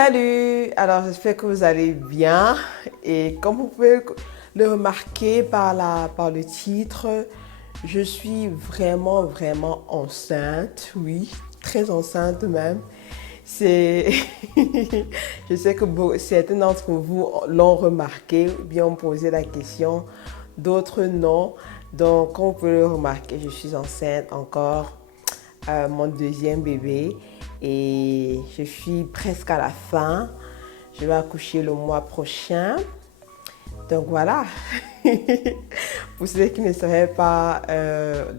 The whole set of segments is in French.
Salut! Alors j'espère que vous allez bien et comme vous pouvez le remarquer par le titre, je suis vraiment enceinte, oui, très enceinte même. C'est, je sais que certains d'entre vous l'ont remarqué ou bien ont posé la question, d'autres non. Donc comme vous pouvez le remarquer, je suis enceinte encore mon deuxième bébé et je suis presque à la fin. Je vais accoucher le mois prochain. Donc voilà. Pour ceux qui ne savaient pas,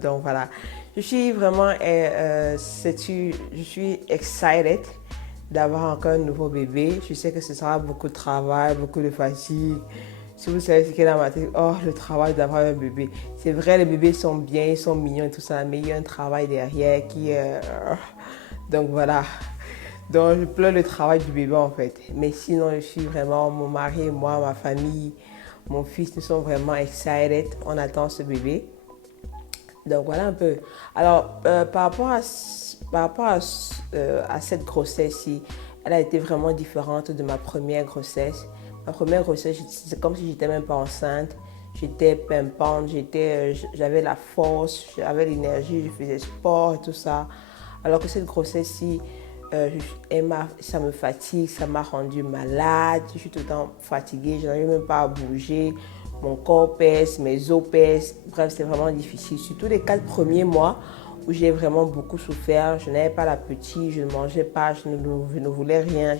donc voilà. Je suis vraiment, je suis excited d'avoir encore un nouveau bébé. Je sais que ce sera beaucoup de travail, beaucoup de fatigue. Si vous savez ce qu'est la matrice, oh, le travail d'avoir un bébé. C'est vrai, les bébés sont bien, ils sont mignons et tout ça, mais il y a un travail derrière qui est... donc voilà. Donc je pleure le travail du bébé en fait. Mais sinon, je suis vraiment, mon mari et moi, ma famille, mon fils, nous sommes vraiment excited. On attend ce bébé. Donc voilà un peu. Alors, par rapport à cette grossesse-ci, elle a été vraiment différente de ma première grossesse. Ma première grossesse, c'est comme si j'étais même pas enceinte. J'étais pimpante, j'avais la force, j'avais l'énergie, je faisais sport et tout ça. Alors que cette grossesse-ci, ça me fatigue, ça m'a rendu malade. Je suis tout le temps fatiguée, je n'arrive même pas à bouger. Mon corps pèse, mes os pèsent. Bref, c'est vraiment difficile. Surtout les 4 premiers mois où j'ai vraiment beaucoup souffert. Je n'avais pas l'appétit, je ne mangeais pas, je ne voulais rien.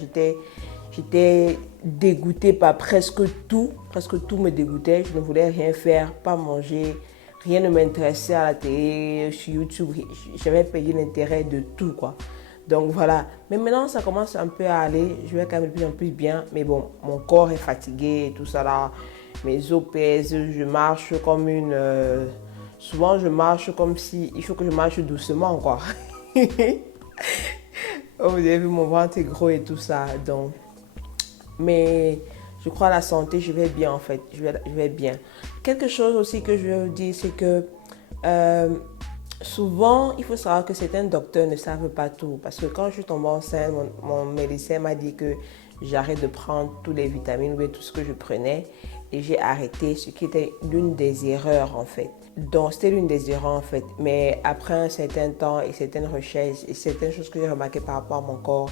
J'étais dégoûtée par presque tout. Presque tout me dégoûtait. Je ne voulais rien faire, pas manger. Rien ne m'intéressait à la télé, sur YouTube. J'avais payé l'intérêt de tout, quoi. Donc voilà. Mais maintenant, ça commence un peu à aller. Je vais quand même de plus en plus bien. Mais bon, mon corps est fatigué et tout ça là. Mes os pèsent. Je marche comme une... souvent, je marche comme si... Il faut que je marche doucement, quoi. Oh, vous avez vu, mon ventre est gros et tout ça. Donc... Mais je crois à la santé, je vais bien en fait. Je vais bien. Quelque chose aussi que je veux vous dire, c'est que euh, souvent, il faut savoir que certains docteurs ne savent pas tout. Parce que quand je suis tombée enceinte, mon médecin m'a dit que j'arrête de prendre toutes les vitamines ou tout ce que je prenais. Et j'ai arrêté, ce qui était l'une des erreurs en fait. Donc, c'était l'une des erreurs en fait. Mais après un certain temps et certaines recherches et certaines choses que j'ai remarquées par rapport à mon corps,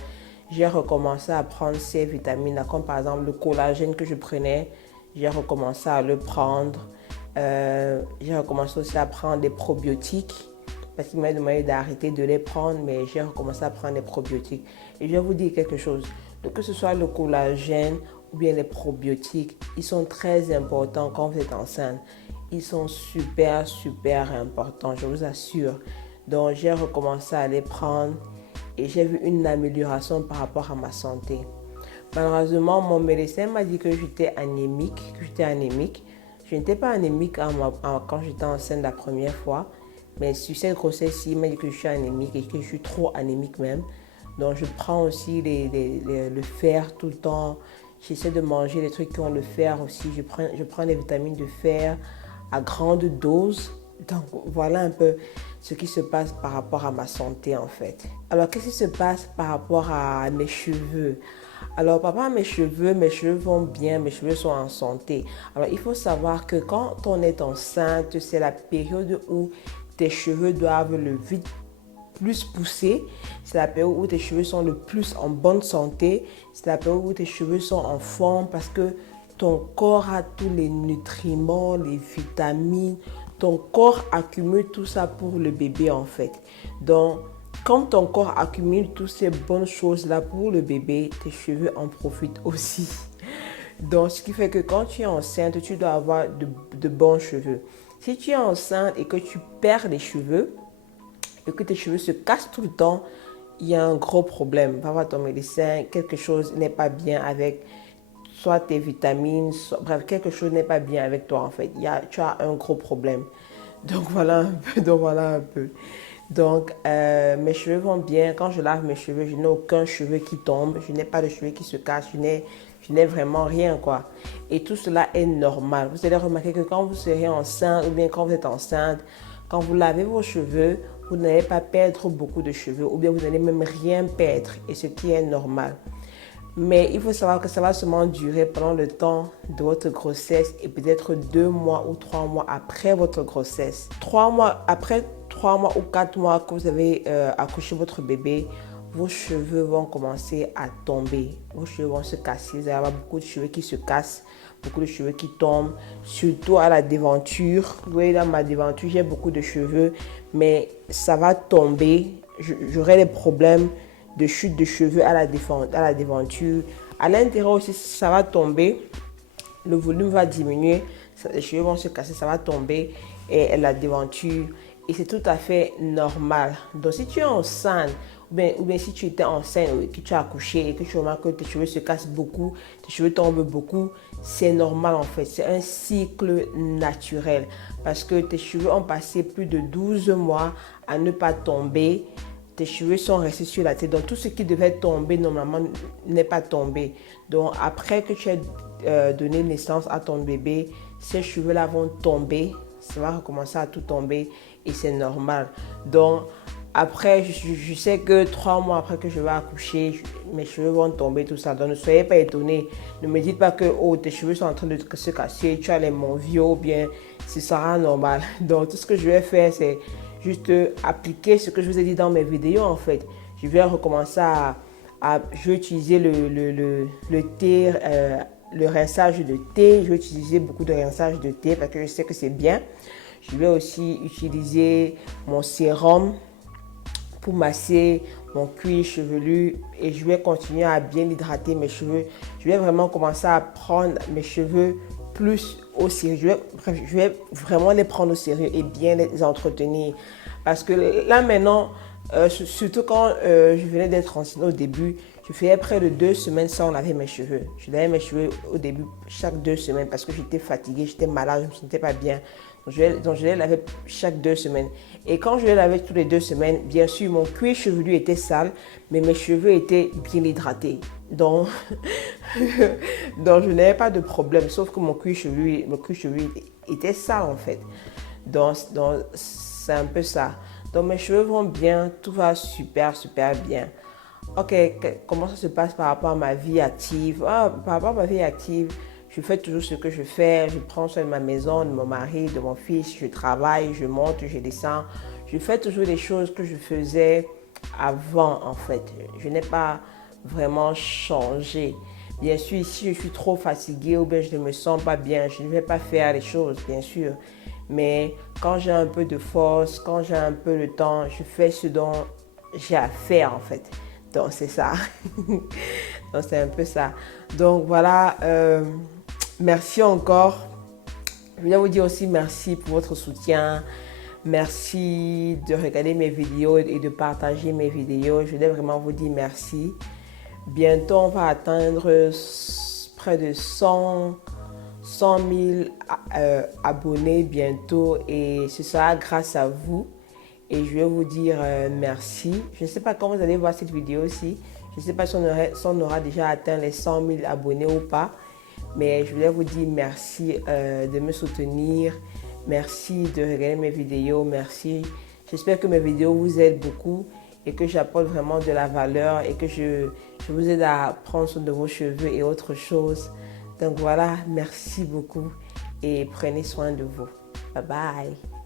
j'ai recommencé à prendre ces vitamines, comme par exemple le collagène que je prenais, j'ai recommencé à le prendre. J'ai recommencé aussi à prendre des probiotiques parce qu'il m'a demandé d'arrêter de les prendre, mais j'ai recommencé à prendre des probiotiques. Et je vais vous dire quelque chose, donc, que ce soit le collagène ou bien les probiotiques, ils sont très importants quand vous êtes enceinte. Ils sont super importants, je vous assure. Donc j'ai recommencé à les prendre et j'ai vu une amélioration par rapport à ma santé. Malheureusement, mon médecin m'a dit que j'étais anémique. Je n'étais pas anémique quand j'étais enceinte la première fois, mais sur cette grossesse-ci, il m'a dit que je suis anémique et que je suis trop anémique même. Donc je prends aussi le fer tout le temps. J'essaie de manger les trucs qui ont le fer aussi. Je prends des vitamines de fer à grande dose. Donc voilà un peu ce qui se passe par rapport à ma santé en fait. Alors qu'est-ce qui se passe par rapport à mes cheveux? Alors par rapport à mes cheveux vont bien, mes cheveux sont en santé. Alors il faut savoir que quand on est enceinte, c'est la période où tes cheveux doivent le vite plus pousser. C'est la période où tes cheveux sont le plus en bonne santé. C'est la période où tes cheveux sont en forme parce que ton corps a tous les nutriments, les vitamines. Ton corps accumule tout ça pour le bébé en fait. Donc, quand ton corps accumule toutes ces bonnes choses-là pour le bébé, tes cheveux en profitent aussi. Donc, ce qui fait que quand tu es enceinte, tu dois avoir de bons cheveux. Si tu es enceinte et que tu perds les cheveux, et que tes cheveux se cassent tout le temps, il y a un gros problème. Va voir ton médecin, quelque chose n'est pas bien avec soit tes vitamines, bref, quelque chose n'est pas bien avec toi en fait. Tu as un gros problème. Donc voilà un peu, mes cheveux vont bien. Quand je lave mes cheveux, je n'ai aucun cheveu qui tombe. Je n'ai pas de cheveux qui se cassent. Je n'ai vraiment rien, quoi. Et tout cela est normal. Vous allez remarquer que quand vous serez enceinte ou bien quand vous êtes enceinte, quand vous lavez vos cheveux, vous n'allez pas perdre beaucoup de cheveux ou bien vous n'allez même rien perdre. Et ce qui est normal. Mais il faut savoir que ça va seulement durer pendant le temps de votre grossesse et peut-être 2 mois ou 3 mois après votre grossesse. 3 mois, après 3 mois ou 4 mois que vous avez accouché votre bébé, vos cheveux vont commencer à tomber. Vos cheveux vont se casser. Vous allez avoir beaucoup de cheveux qui se cassent, beaucoup de cheveux qui tombent, surtout à la déventure. Vous voyez, dans ma déventure, j'ai beaucoup de cheveux, mais ça va tomber. J'aurai des problèmes de chute de cheveux à la déventure. À l'intérieur aussi, ça va tomber. Le volume va diminuer. Les cheveux vont se casser, ça va tomber. Et la déventure. Et c'est tout à fait normal. Donc, si tu es enceinte, ou bien si tu étais enceinte, que tu as accouché et que tu remarques que tes cheveux se cassent beaucoup, tes cheveux tombent beaucoup, c'est normal en fait. C'est un cycle naturel. Parce que tes cheveux ont passé plus de 12 mois à ne pas tomber. Tes cheveux sont restés sur la tête. Donc, tout ce qui devait tomber normalement n'est pas tombé. Donc, après que tu aies donné naissance à ton bébé, ces cheveux-là vont tomber. Ça va recommencer à tout tomber et c'est normal. Donc, après, je sais que 3 mois après que je vais accoucher, mes cheveux vont tomber, tout ça. Donc, ne soyez pas étonnés. Ne me dites pas que tes cheveux sont en train de se casser, tu as les monviaux, ou bien ce sera normal. Donc, tout ce que je vais faire, c'est juste appliquer ce que je vous ai dit dans mes vidéos, en fait. Je vais recommencer je vais utiliser le thé, le rinçage de thé. Je vais utiliser beaucoup de rinçage de thé parce que je sais que c'est bien. Je vais aussi utiliser mon sérum pour masser mon cuir chevelu et je vais continuer à bien hydrater mes cheveux. Je vais vraiment commencer à prendre mes cheveux plus au sérieux. Je vais vraiment les prendre au sérieux et bien les entretenir. Parce que là maintenant, surtout quand je venais d'être enceinte au début, je faisais près de 2 semaines sans laver mes cheveux. Je lavais mes cheveux au début chaque 2 semaines parce que j'étais fatiguée, j'étais malade, je ne me sentais pas bien. Donc je les lavais chaque 2 semaines. Et quand je les lavais toutes les 2 semaines, bien sûr, mon cuir chevelu était sale, mais mes cheveux étaient bien hydratés. Donc, donc je n'avais pas de problème, sauf que mon cuir chevelu était sale en fait. Donc c'est un peu ça. Donc mes cheveux vont bien, tout va super bien. Ok, comment ça se passe par rapport à ma vie active? Par rapport à ma vie active, je fais toujours ce que je fais. Je prends soin de ma maison, de mon mari, de mon fils. Je travaille, je monte, je descends. Je fais toujours les choses que je faisais avant en fait. Je n'ai pas vraiment changé. Bien sûr, si je suis trop fatiguée ou bien je ne me sens pas bien, je ne vais pas faire les choses, bien sûr. Mais quand j'ai un peu de force, quand j'ai un peu de temps, je fais ce dont j'ai à faire en fait. Donc c'est ça. Donc c'est un peu ça. Donc voilà, merci encore. Je voulais vous dire aussi merci pour votre soutien. Merci de regarder mes vidéos et de partager mes vidéos. Je voulais vraiment vous dire merci. Bientôt, on va atteindre près de 100 000 abonnés bientôt et ce sera grâce à vous. Et je vais vous dire merci. Je ne sais pas quand vous allez voir cette vidéo aussi. Je ne sais pas si on aura déjà atteint les 100 000 abonnés ou pas. Mais je voulais vous dire merci de me soutenir. Merci de regarder mes vidéos. Merci. J'espère que mes vidéos vous aident beaucoup et que j'apporte vraiment de la valeur et que je vous aide à prendre soin de vos cheveux et autres choses. Donc voilà, merci beaucoup et prenez soin de vous. Bye bye.